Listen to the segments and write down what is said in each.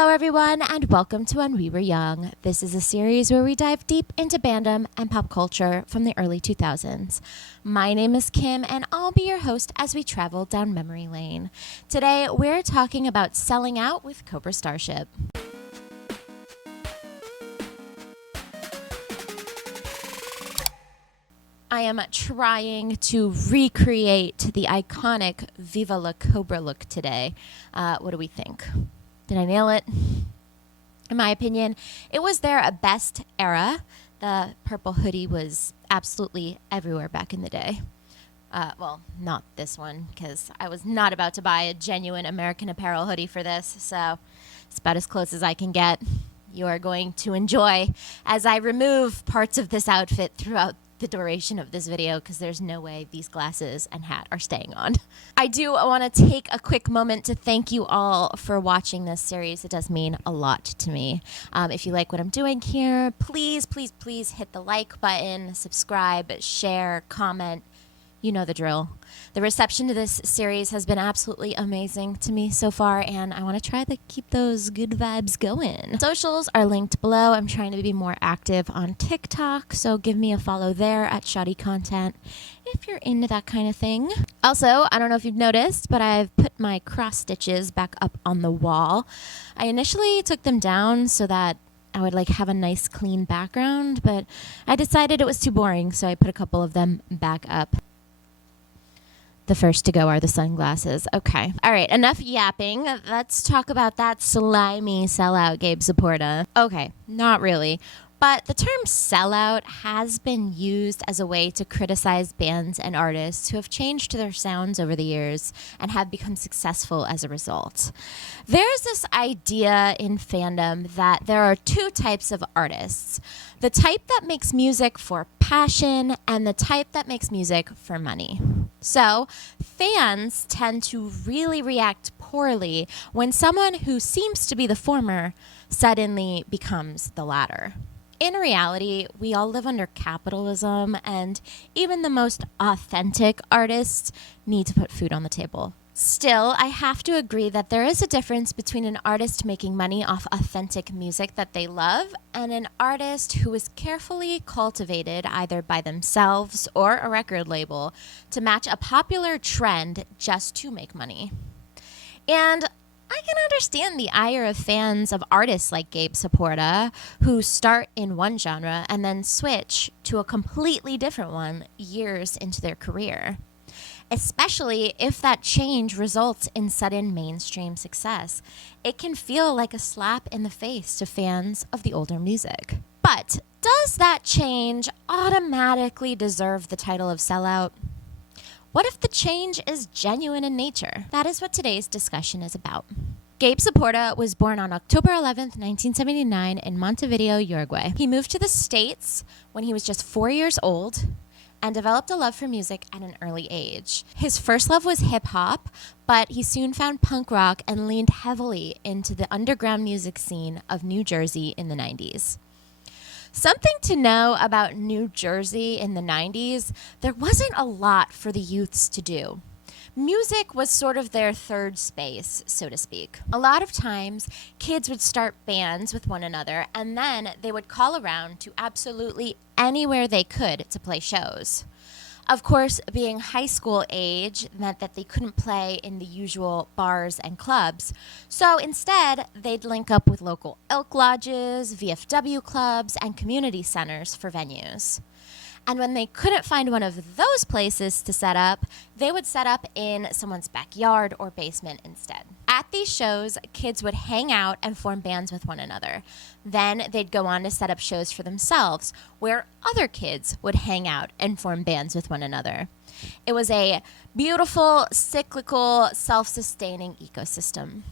Hello everyone and welcome to When We Were Young. This is a series where we dive deep into fandom and pop culture from the early 2000s. My name is Kim and I'll be your host as we travel down memory lane. Today we're talking about selling out with Cobra Starship. I am trying to recreate the iconic Viva La Cobra look today. What do we think? Did I nail it? In my opinion, it was their best era. The purple hoodie was absolutely everywhere back in the day. Well, not this one, because I was not about to buy a genuine American Apparel hoodie for this, so it's about as close as I can get. You are going to enjoy as I remove parts of this outfit throughout the duration of this video because there's no way these glasses and hat are staying on. I do want to take a quick moment to thank you all for watching this series. It does mean a lot to me. If you like what I'm doing here, please hit the like button, subscribe, share, comment. You know the drill. The reception to this series has been absolutely amazing to me so far, and I want to try to keep those good vibes going. Socials are linked below. I'm trying to be more active on TikTok, so give me a follow there at ShoddyContent if you're into that kind of thing. Also, I don't know if you've noticed, but I've put my cross stitches back up on the wall. I initially took them down so that I would have a nice clean background, but I decided it was too boring, so I put a couple of them back up. The first to go are the sunglasses. Okay. All right. Enough yapping. Let's talk about that slimy sellout, Gabe Saporta. Okay. Not really. But the term sellout has been used as a way to criticize bands and artists who have changed their sounds over the years and have become successful as a result. There's this idea in fandom that there are two types of artists. The type that makes music for passion and the type that makes music for money. So fans tend to really react poorly when someone who seems to be the former suddenly becomes the latter. In reality, we all live under capitalism, and even the most authentic artists need to put food on the table. Still, I have to agree that there is a difference between an artist making money off authentic music that they love and an artist who is carefully cultivated either by themselves or a record label to match a popular trend just to make money. And I can understand the ire of fans of artists like Gabe Saporta who start in one genre and then switch to a completely different one years into their career, especially if that change results in sudden mainstream success. It can feel like a slap in the face to fans of the older music. But does that change automatically deserve the title of sellout? What if the change is genuine in nature? That is what today's discussion is about. Gabe Saporta was born on October 11th, 1979 in Montevideo, Uruguay. He moved to the States when he was just 4 years old and developed a love for music at an early age. His first love was hip-hop, but he soon found punk rock and leaned heavily into the underground music scene of New Jersey in the 90s. Something to know about New Jersey in the 90s, there wasn't a lot for the youths to do. Music was sort of their third space, so to speak. A lot of times, kids would start bands with one another, and then they would call around to absolutely anywhere they could to play shows. Of course, being high school age meant that they couldn't play in the usual bars and clubs. So instead, they'd link up with local elk lodges, VFW clubs, and community centers for venues. And when they couldn't find one of those places to set up, they would set up in someone's backyard or basement instead. At these shows, kids would hang out and form bands with one another. Then they'd go on to set up shows for themselves, where other kids would hang out and form bands with one another. It was a beautiful, cyclical, self-sustaining ecosystem.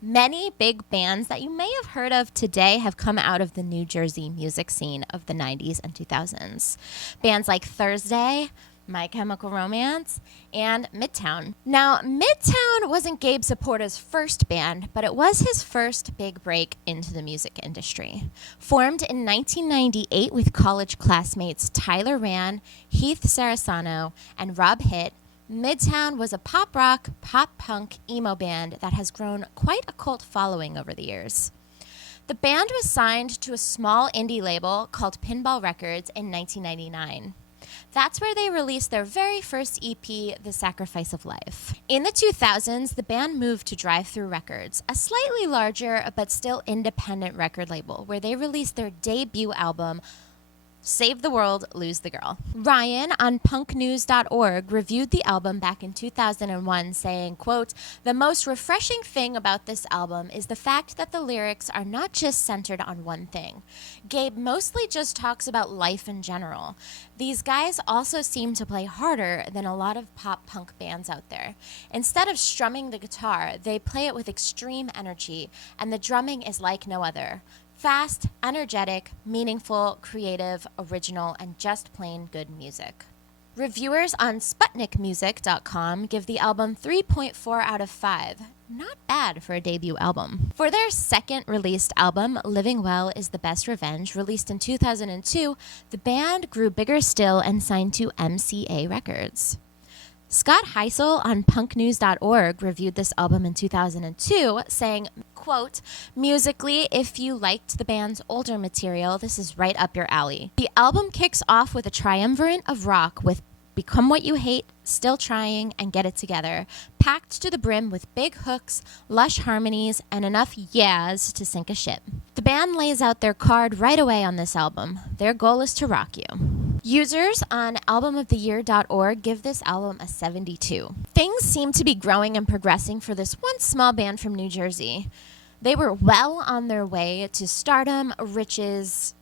Many big bands that you may have heard of today have come out of the New Jersey music scene of the 90s and 2000s. Bands like Thursday, My Chemical Romance, and Midtown. Now, Midtown wasn't Gabe Saporta's first band, but it was his first big break into the music industry. Formed in 1998 with college classmates Tyler Rann, Heath Sarasano, and Rob Hitt, Midtown was a pop rock, pop punk, emo band that has grown quite a cult following over the years. The band was signed to a small indie label called Pinball Records in 1999. That's where they released their very first EP, The Sacrifice of Life. In the 2000s, the band moved to Drive-Thru Records, a slightly larger but still independent record label, where they released their debut album, Save the World, Lose the Girl. Ryan on punknews.org reviewed the album back in 2001, saying, quote, "The most refreshing thing about this album is the fact that the lyrics are not just centered on one thing. Gabe mostly just talks about life in general. These guys also seem to play harder than a lot of pop punk bands out there. Instead of strumming the guitar, they play it with extreme energy, and the drumming is like no other. Fast, energetic, meaningful, creative, original, and just plain good music." Reviewers on SputnikMusic.com give the album 3.4 out of 5. Not bad for a debut album. For their second released album, Living Well is the Best Revenge, released in 2002, the band grew bigger still and signed to MCA Records. Scott Heisel on punknews.org reviewed this album in 2002, saying, quote, "Musically, if you liked the band's older material, this is right up your alley. The album kicks off with a triumvirate of rock with Become What You Hate, Still Trying, and Get It Together, packed to the brim with big hooks, lush harmonies, and enough yeahs to sink a ship. The band lays out their card right away on this album. Their goal is to rock you." Users on albumoftheyear.org give this album a 72. Things seem to be growing and progressing for this one small band from New Jersey. They were well on their way to stardom, riches,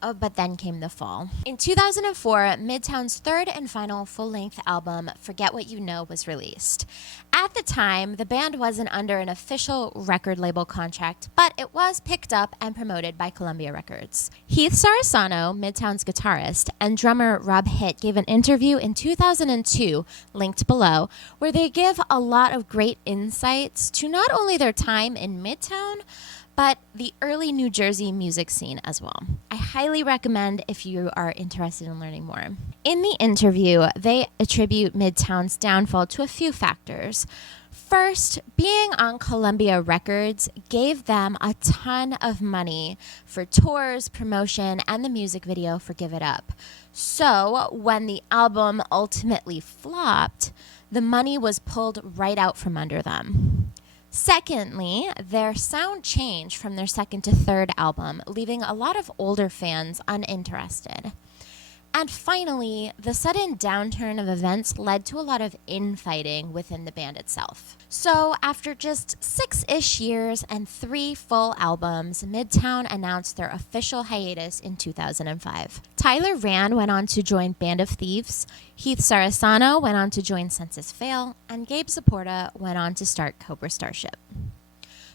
but then came the fall. In 2004, Midtown's third and final full-length album, Forget What You Know, was released. At the time, the band wasn't under an official record label contract, but it was picked up and promoted by Columbia Records. Heath Sarasano, Midtown's guitarist, and drummer Rob Hitt gave an interview in 2002, linked below, where they give a lot of great insights to not only their time in Midtown, but the early New Jersey music scene as well. I highly recommend if you are interested in learning more. In the interview, they attribute Midtown's downfall to a few factors. First, being on Columbia Records gave them a ton of money for tours, promotion, and the music video for Give It Up. So when the album ultimately flopped, the money was pulled right out from under them. Secondly, their sound changed from their second to third album, leaving a lot of older fans uninterested. And finally, the sudden downturn of events led to a lot of infighting within the band itself. So after just 6-ish years and 3 full albums, Midtown announced their official hiatus in 2005. Tyler Rand went on to join Band of Thieves, Heath Sarasano went on to join Census Fail, and Gabe Saporta went on to start Cobra Starship.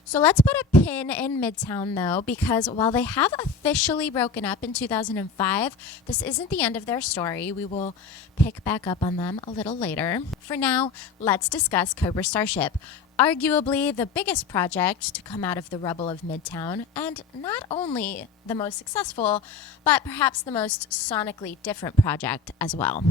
So let's put a pin in Midtown, though, because while they have officially broken up in 2005, this isn't the end of their story. We will pick back up on them a little later. For now, let's discuss Cobra Starship, arguably the biggest project to come out of the rubble of Midtown, and not only the most successful, but perhaps the most sonically different project as well.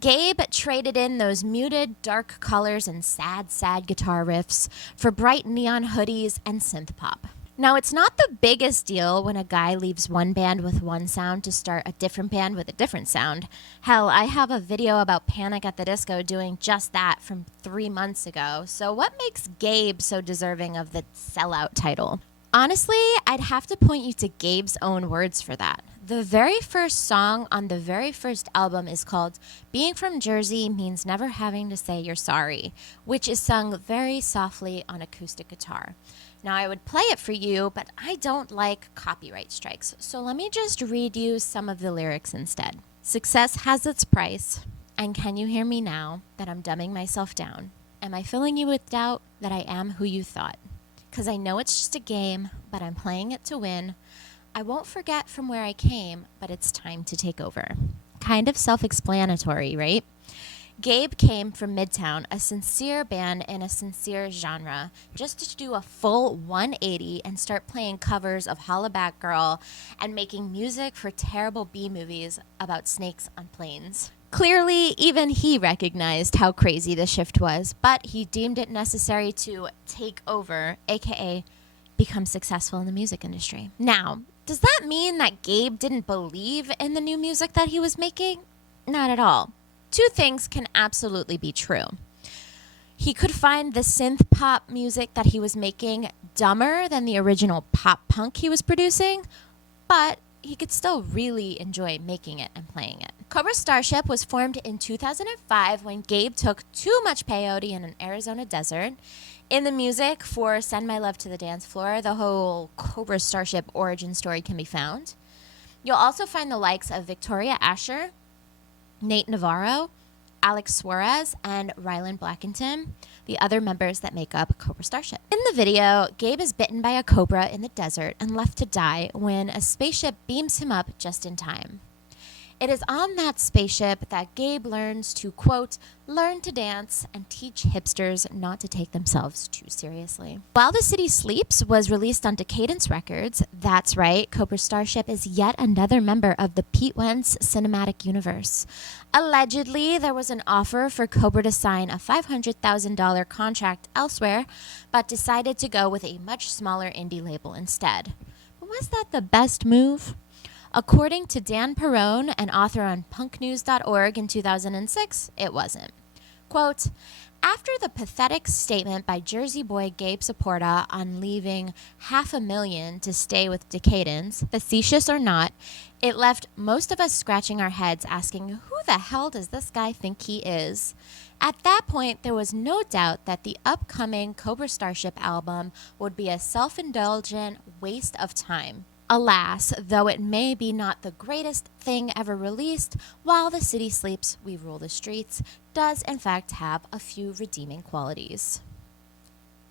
Gabe traded in those muted, dark colors and sad guitar riffs for bright neon hoodies and synth pop. Now, it's not the biggest deal when a guy leaves one band with one sound to start a different band with a different sound. Hell, I have a video about Panic at the Disco doing just that from 3 months ago. So what makes Gabe so deserving of the sellout title? Honestly, I'd have to point you to Gabe's own words for that. The very first song on the very first album is called Being from Jersey Means Never Having to Say You're Sorry, which is sung very softly on acoustic guitar. Now, I would play it for you, but I don't like copyright strikes, so let me just read you some of the lyrics instead. Success has its price, and can you hear me now that I'm dumbing myself down? Am I filling you with doubt that I am who you thought? 'Cause I know it's just a game, but I'm playing it to win. I won't forget from where I came, but it's time to take over. Kind of self-explanatory, right? Gabe came from Midtown, a sincere band in a sincere genre, just to do a full 180 and start playing covers of Hollaback Girl and making music for terrible B-movies about snakes on planes. Clearly, even he recognized how crazy the shift was, but he deemed it necessary to take over, aka become successful in the music industry. Now, does that mean that Gabe didn't believe in the new music that he was making? Not at all. Two things can absolutely be true. He could find the synth pop music that he was making dumber than the original pop punk he was producing, but he could still really enjoy making it and playing it. Cobra Starship was formed in 2005 when Gabe took too much peyote in an Arizona desert. In the music for Send My Love to the Dance Floor, the whole Cobra Starship origin story can be found. You'll also find the likes of Victoria Asher, Nate Navarro, Alex Suarez, and Rylan Blackington, the other members that make up Cobra Starship. In the video, Gabe is bitten by a cobra in the desert and left to die when a spaceship beams him up just in time. It is on that spaceship that Gabe learns to, quote, learn to dance and teach hipsters not to take themselves too seriously. While the City Sleeps was released on Decadence Records, that's right, Cobra Starship is yet another member of the Pete Wentz cinematic universe. Allegedly, there was an offer for Cobra to sign a $500,000 contract elsewhere, but decided to go with a much smaller indie label instead. But was that the best move? According to Dan Perrone, an author on punknews.org in 2006, it wasn't. Quote, after the pathetic statement by Jersey boy Gabe Saporta on leaving $500,000 to stay with Decadence, facetious or not, it left most of us scratching our heads asking, who the hell does this guy think he is? At that point, there was no doubt that the upcoming Cobra Starship album would be a self-indulgent waste of time. Alas, though it may be not the greatest thing ever released, While the City Sleeps, We Rule the Streets does in fact have a few redeeming qualities.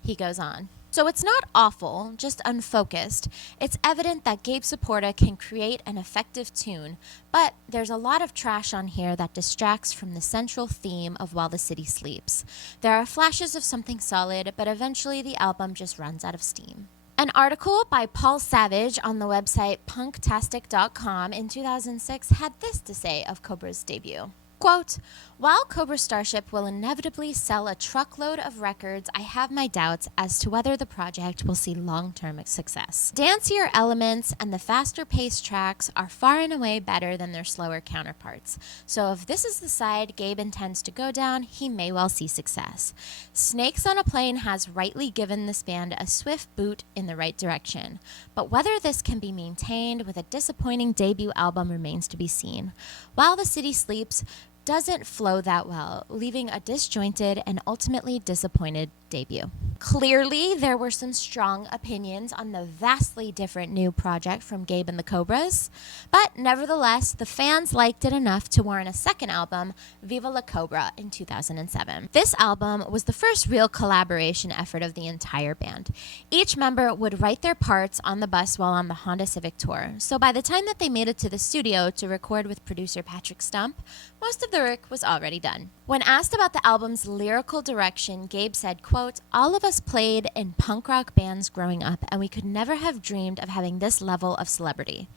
He goes on. So it's not awful, just unfocused. It's evident that Gabe Saporta can create an effective tune, but there's a lot of trash on here that distracts from the central theme of While the City Sleeps. There are flashes of something solid, but eventually the album just runs out of steam. An article by Paul Savage on the website punktastic.com in 2006 had this to say of Cobra's debut. Quote, while Cobra Starship will inevitably sell a truckload of records, I have my doubts as to whether the project will see long-term success. Dancier elements and the faster-paced tracks are far and away better than their slower counterparts. So if this is the side Gabe intends to go down, he may well see success. Snakes on a Plane has rightly given this band a swift boot in the right direction. But whether this can be maintained with a disappointing debut album remains to be seen. While the City Sleeps doesn't flow that well, leaving a disjointed and ultimately disappointed debut. Clearly, there were some strong opinions on the vastly different new project from Gabe and the Cobras, but nevertheless, the fans liked it enough to warrant a second album, Viva La Cobra, in 2007. This album was the first real collaboration effort of the entire band. Each member would write their parts on the bus while on the Honda Civic tour, so by the time that they made it to the studio to record with producer Patrick Stump, most of the work was already done. When asked about the album's lyrical direction, Gabe said, quote, all of us played in punk rock bands growing up, and we could never have dreamed of having this level of celebrity.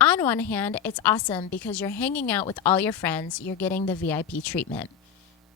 On one hand, it's awesome because you're hanging out with all your friends, you're getting the VIP treatment.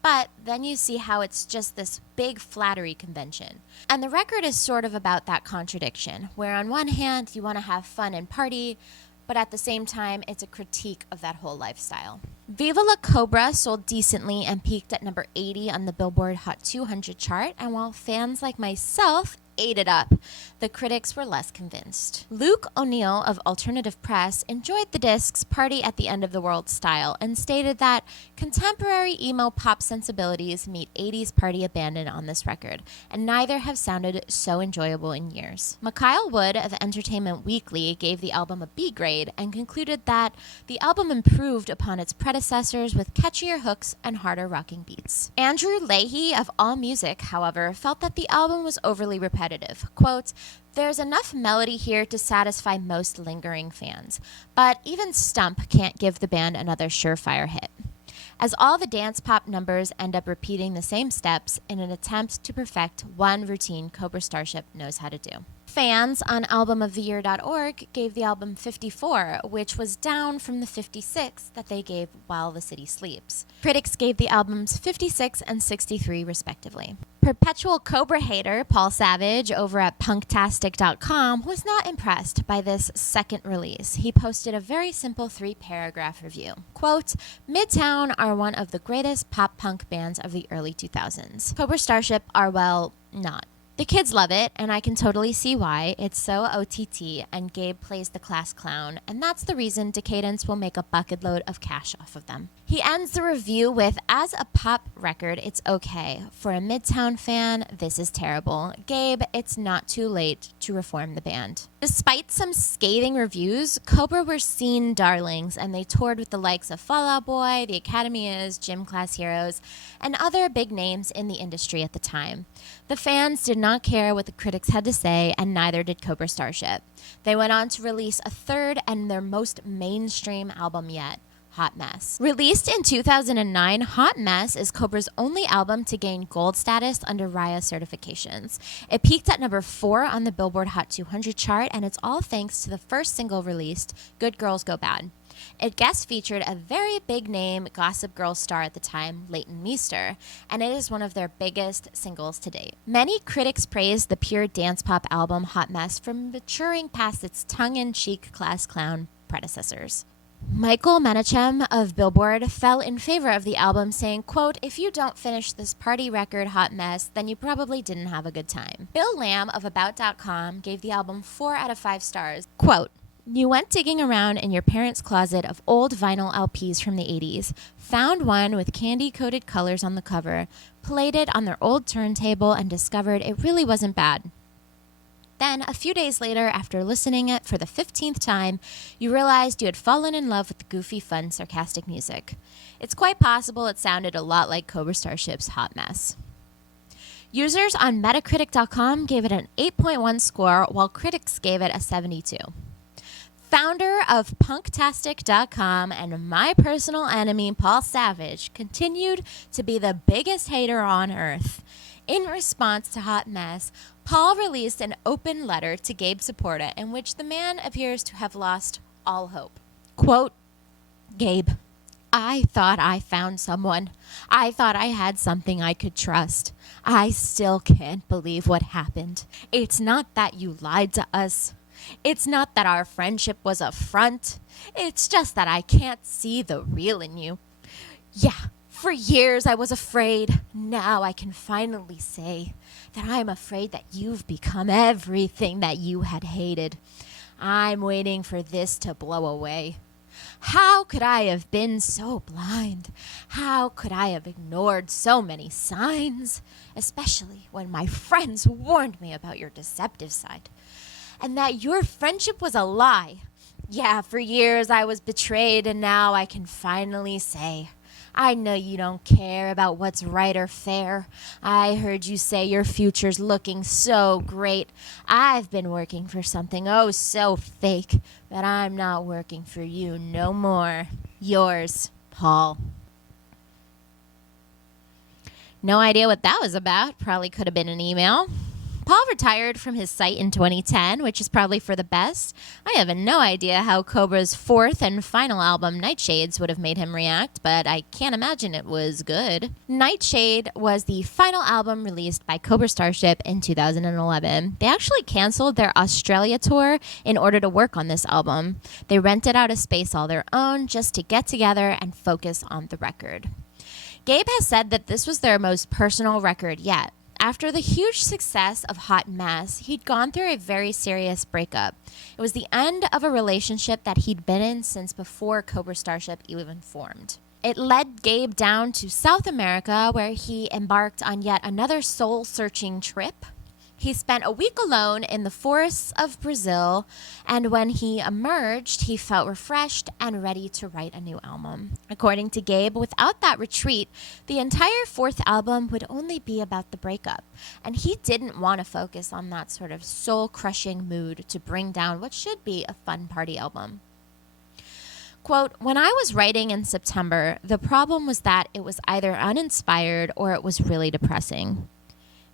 But then you see how it's just this big flattery convention. And the record is sort of about that contradiction, where on one hand, you want to have fun and party, but at the same time, it's a critique of that whole lifestyle. Viva La Cobra sold decently and peaked at number 80 on the Billboard Hot 200 chart, and while fans like myself ate it up, the critics were less convinced. Luke O'Neill of Alternative Press enjoyed the disc's Party at the End of the World style and stated that contemporary emo pop sensibilities meet 80s party abandon on this record, and neither have sounded so enjoyable in years. Mikhail Wood of Entertainment Weekly gave the album a B grade and concluded that the album improved upon its predecessors with catchier hooks and harder rocking beats. Andrew Leahy of AllMusic, however, felt that the album was overly repetitive. Quote, there's enough melody here to satisfy most lingering fans, but even Stump can't give the band another surefire hit, as all the dance pop numbers end up repeating the same steps in an attempt to perfect one routine Cobra Starship knows how to do. Fans on albumoftheyear.org gave the album 54, which was down from the 56 that they gave While the City Sleeps. Critics gave the albums 56 and 63 respectively. Perpetual Cobra hater Paul Savage over at punktastic.com was not impressed by this second release. He posted a very simple 3-paragraph review. Quote, Midtown are one of the greatest pop-punk bands of the early 2000s. Cobra Starship are, well, not. The kids love it, and I can totally see why. It's so OTT, and Gabe plays the class clown, and that's the reason Decadence will make a bucket load of cash off of them. He ends the review with, as a pop record, it's okay. For a Midtown fan, this is terrible. Gabe, it's not too late to reform the band. Despite some scathing reviews, Cobra were scene darlings, and they toured with the likes of Fall Out Boy, The Academy Is, Gym Class Heroes, and other big names in the industry at the time. The fans did not care what the critics had to say, and neither did Cobra Starship. They went on to release a third and their most mainstream album yet, Hot Mess. Released in 2009, Hot Mess is Cobra's only album to gain gold status under RIAA certifications. It peaked at number 4 on the Billboard Hot 200 chart, and it's all thanks to the first single released, Good Girls Go Bad. It guest featured a very big name Gossip Girl star at the time, Leighton Meester, and it is one of their biggest singles to date. Many critics praised the pure dance pop album Hot Mess for maturing past its tongue-in-cheek class clown predecessors. Michael Menachem of Billboard fell in favor of the album, saying, quote, if you don't finish this party record Hot Mess, then you probably didn't have a good time. Bill Lamb of About.com gave the album 4 out of 5 stars. Quote, you went digging around in your parents' closet of old vinyl LPs from the 80s, found one with candy-coated colors on the cover, played it on their old turntable, and discovered it really wasn't bad. Then, a few days later, after listening it for the 15th time, you realized you had fallen in love with the goofy, fun, sarcastic music. It's quite possible it sounded a lot like Cobra Starship's Hot Mess. Users on Metacritic.com gave it an 8.1 score, while critics gave it a 72. Founder of punktastic.com and my personal enemy, Paul Savage, continued to be the biggest hater on earth. In response to Hot Mess, Paul released an open letter to Gabe Saporta in which the man appears to have lost all hope. Quote, Gabe, I thought I found someone. I thought I had something I could trust. I still can't believe what happened. It's not that you lied to us. It's not that our friendship was a front. It's just that I can't see the real in you. Yeah. For years I was afraid. Now I can finally say that I'm afraid that you've become everything that you had hated. I'm waiting for this to blow away. How could I have been so blind? How could I have ignored so many signs? Especially when my friends warned me about your deceptive side. And that your friendship was a lie. Yeah, for years I was betrayed, and now I can finally say, I know you don't care about what's right or fair. I heard you say your future's looking so great. I've been working for something oh so fake, but I'm not working for you no more. Yours, Paul. No idea what that was about. Probably could have been an email. Paul retired from his site in 2010, which is probably for the best. I have no idea how Cobra's fourth and final album, Nightshades, would have made him react, but I can't imagine it was good. Nightshade was the final album released by Cobra Starship in 2011. They actually canceled their Australia tour in order to work on this album. They rented out a space all their own just to get together and focus on the record. Gabe has said that this was their most personal record yet. After the huge success of Hot Mess, he'd gone through a very serious breakup. It was the end of a relationship that he'd been in since before Cobra Starship even formed. It led Gabe down to South America, where he embarked on yet another soul-searching trip. He spent a week alone in the forests of Brazil, and when he emerged, he felt refreshed and ready to write a new album. According to Gabe, without that retreat, the entire fourth album would only be about the breakup, and he didn't want to focus on that sort of soul-crushing mood to bring down what should be a fun party album. Quote, when I was writing in September, the problem was that it was either uninspired or it was really depressing.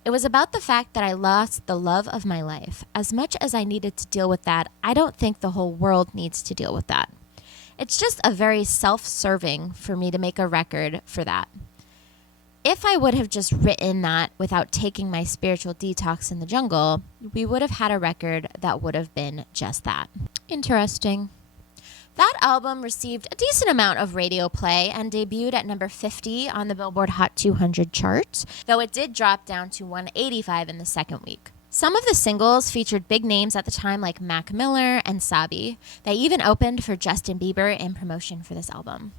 It was about the fact that I lost the love of my life. As much as I needed to deal with that, I don't think the whole world needs to deal with that. It's just a very self-serving for me to make a record for that. If I would have just written that without taking my spiritual detox in the jungle, we would have had a record that would have been just that. Interesting. That album received a decent amount of radio play and debuted at number 50 on the Billboard Hot 200 chart, though it did drop down to 185 in the second week. Some of the singles featured big names at the time like Mac Miller and Sabi. They even opened for Justin Bieber in promotion for this album.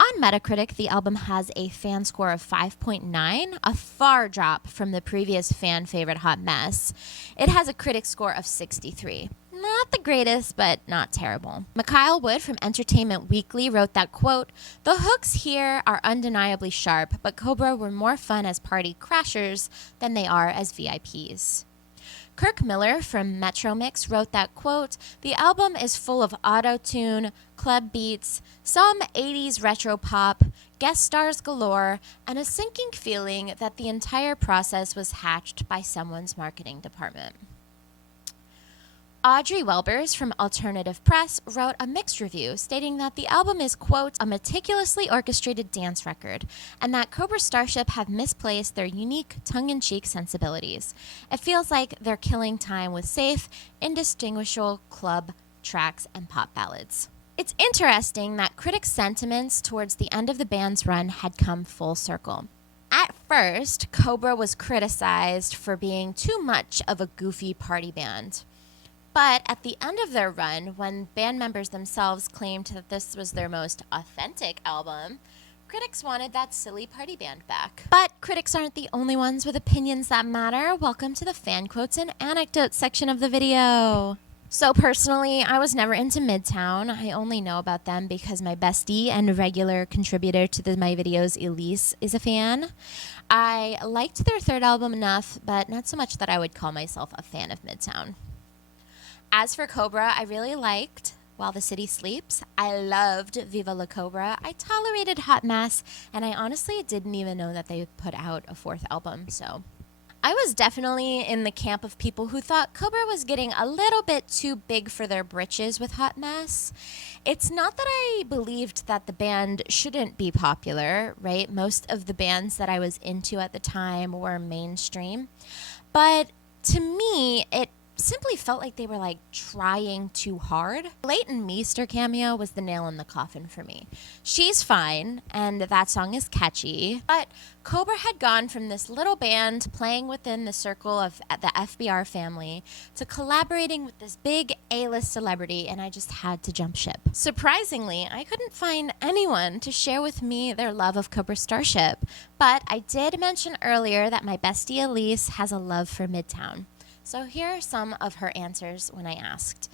On Metacritic, the album has a fan score of 5.9, a far drop from the previous fan favorite Hot Mess. It has a critic score of 63. Not the greatest, but not terrible. Mikhail Wood from Entertainment Weekly wrote that, quote, "The hooks here are undeniably sharp, but Cobra were more fun as party crashers than they are as VIPs. Kirk Miller from Metro Mix wrote that, quote, "The album is full of auto-tune, club beats, some 80s retro pop, guest stars galore, and a sinking feeling that the entire process was hatched by someone's marketing department." Audrey Welbers from Alternative Press wrote a mixed review stating that the album is, quote, "a meticulously orchestrated dance record," and that Cobra Starship have misplaced their unique tongue-in-cheek sensibilities. It feels like they're killing time with safe, indistinguishable club tracks and pop ballads. It's interesting that critics' sentiments towards the end of the band's run had come full circle. At first, Cobra was criticized for being too much of a goofy party band. But at the end of their run, when band members themselves claimed that this was their most authentic album, critics wanted that silly party band back. But critics aren't the only ones with opinions that matter. Welcome to the fan quotes and anecdotes section of the video. So personally, I was never into Midtown. I only know about them because my bestie and regular contributor to my videos, Elise, is a fan. I liked their third album enough, but not so much that I would call myself a fan of Midtown. As for Cobra, I really liked While the City Sleeps. I loved Viva La Cobra. I tolerated Hot Mess, and I honestly didn't even know that they put out a fourth album, so I was definitely in the camp of people who thought Cobra was getting a little bit too big for their britches with Hot Mess. It's not that I believed that the band shouldn't be popular, right? Most of the bands that I was into at the time were mainstream, but to me, it simply felt like they were like trying too hard. Leighton Meester cameo was the nail in the coffin for me. She's fine, and that song is catchy, but Cobra had gone from this little band playing within the circle of the FBR family to collaborating with this big A-list celebrity, and I just had to jump ship. Surprisingly, I couldn't find anyone to share with me their love of Cobra Starship, but I did mention earlier that my bestie Elise has a love for Midtown. So here are some of her answers when I asked.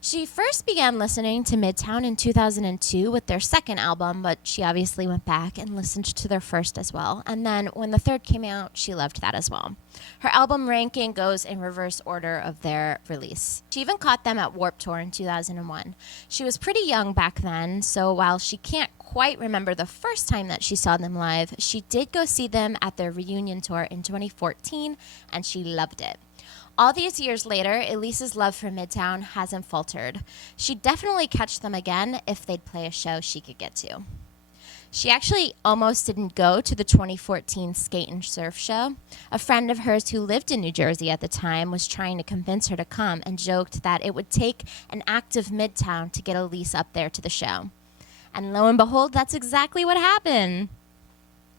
She first began listening to Midtown in 2002 with their second album, but she obviously went back and listened to their first as well. And then when the third came out, she loved that as well. Her album ranking goes in reverse order of their release. She even caught them at Warped Tour in 2001. She was pretty young back then, so while she can't quite remember the first time that she saw them live, she did go see them at their reunion tour in 2014, and she loved it. All these years later, Elise's love for Midtown hasn't faltered. She'd definitely catch them again if they'd play a show she could get to. She actually almost didn't go to the 2014 Skate and Surf show. A friend of hers who lived in New Jersey at the time was trying to convince her to come and joked that it would take an active Midtown to get Elise up there to the show. And lo and behold, that's exactly what happened.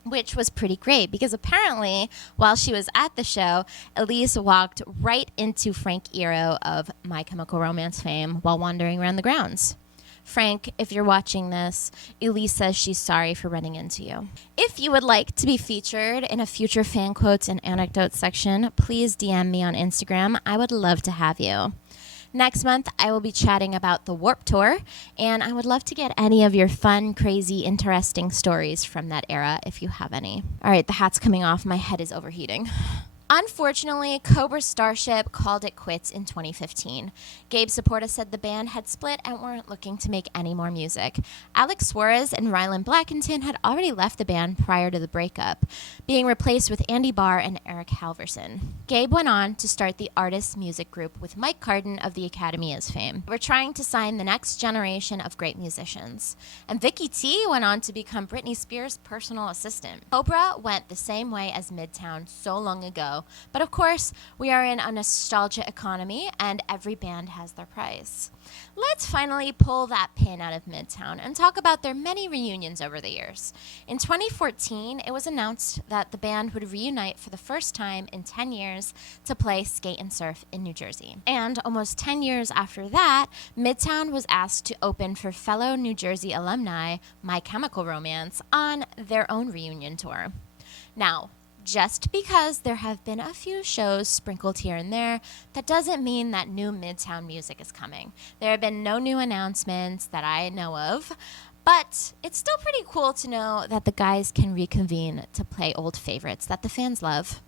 Which was pretty great because apparently while she was at the show, Elise walked right into Frank Iero of My Chemical Romance fame while wandering around the grounds. Frank, if you're watching this, Elise says she's sorry for running into you. If you would like to be featured in a future fan quotes and anecdotes section, please DM me on Instagram. I would love to have you. Next month, I will be chatting about the Warped Tour, and I would love to get any of your fun, crazy, interesting stories from that era if you have any. All right, the hat's coming off. My head is overheating. Unfortunately, Cobra Starship called it quits in 2015. Gabe Saporta said the band had split and weren't looking to make any more music. Alex Suarez and Rylan Blackington had already left the band prior to the breakup, being replaced with Andy Barr and Eric Halverson. Gabe went on to start the Artists Music Group with Mike Carden of the Academia's fame. We're trying to sign the next generation of great musicians. And Vicky T went on to become Britney Spears' personal assistant. Cobra went the same way as Midtown so long ago. But of course, we are in a nostalgia economy and every band has their price. Let's finally pull that pin out of Midtown and talk about their many reunions over the years. In 2014, it was announced that the band would reunite for the first time in 10 years to play Skate and Surf in New Jersey. And almost 10 years after that, Midtown was asked to open for fellow New Jersey alumni My Chemical Romance on their own reunion tour. Now, just because there have been a few shows sprinkled here and there, that doesn't mean that new Midtown music is coming. There have been no new announcements that I know of, but it's still pretty cool to know that the guys can reconvene to play old favorites that the fans love.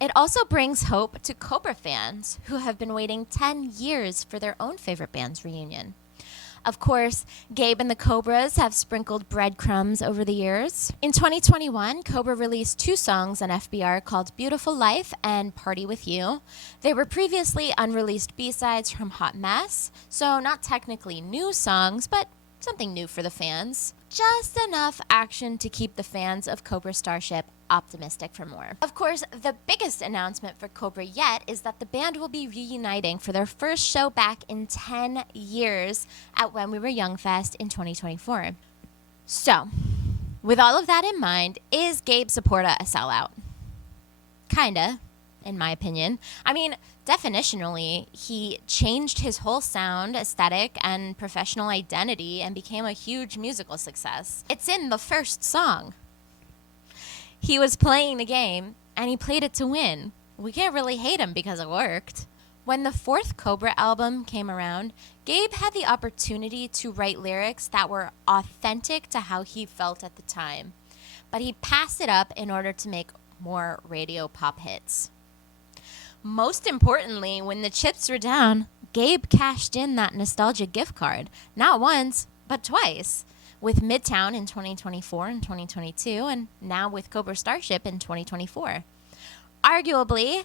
It also brings hope to Cobra fans who have been waiting 10 years for their own favorite band's reunion. Of course, Gabe and the Cobras have sprinkled breadcrumbs over the years. In 2021, Cobra released 2 songs on FBR called Beautiful Life and Party With You. They were previously unreleased B-sides from Hot Mess, so not technically new songs, but something new for the fans. Just enough action to keep the fans of Cobra Starship optimistic for more. Of course, the biggest announcement for Cobra yet is that the band will be reuniting for their first show back in 10 years at When We Were Young Fest in 2024. So, with all of that in mind, is Gabe Saporta a sellout? Kinda, in my opinion. I mean, definitionally, he changed his whole sound, aesthetic, and professional identity and became a huge musical success. It's in the first song. He was playing the game, and he played it to win. We can't really hate him because it worked. When the 4th Cobra album came around, Gabe had the opportunity to write lyrics that were authentic to how he felt at the time. But he passed it up in order to make more radio pop hits. Most importantly, when the chips were down, Gabe cashed in that nostalgia gift card, not once, but twice, with Midtown in 2024 and 2022, and now with Cobra Starship in 2024. Arguably,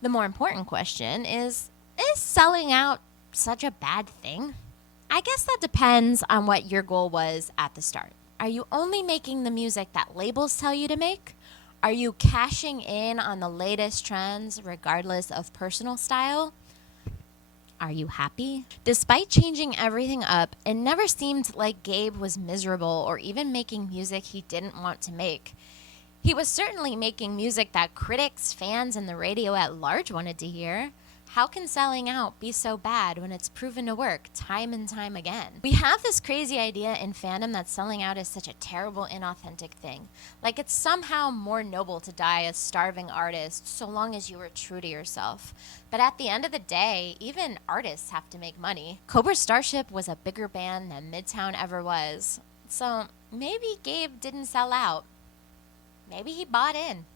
the more important question is selling out such a bad thing? I guess that depends on what your goal was at the start. Are you only making the music that labels tell you to make? Are you cashing in on the latest trends regardless of personal style? Are you happy? Despite changing everything up, it never seemed like Gabe was miserable or even making music he didn't want to make. He was certainly making music that critics, fans, and the radio at large wanted to hear. How can selling out be so bad when it's proven to work time and time again? We have this crazy idea in fandom that selling out is such a terrible, inauthentic thing. Like it's somehow more noble to die a starving artist so long as you were true to yourself. But at the end of the day, even artists have to make money. Cobra Starship was a bigger band than Midtown ever was. So maybe Gabe didn't sell out. Maybe he bought in.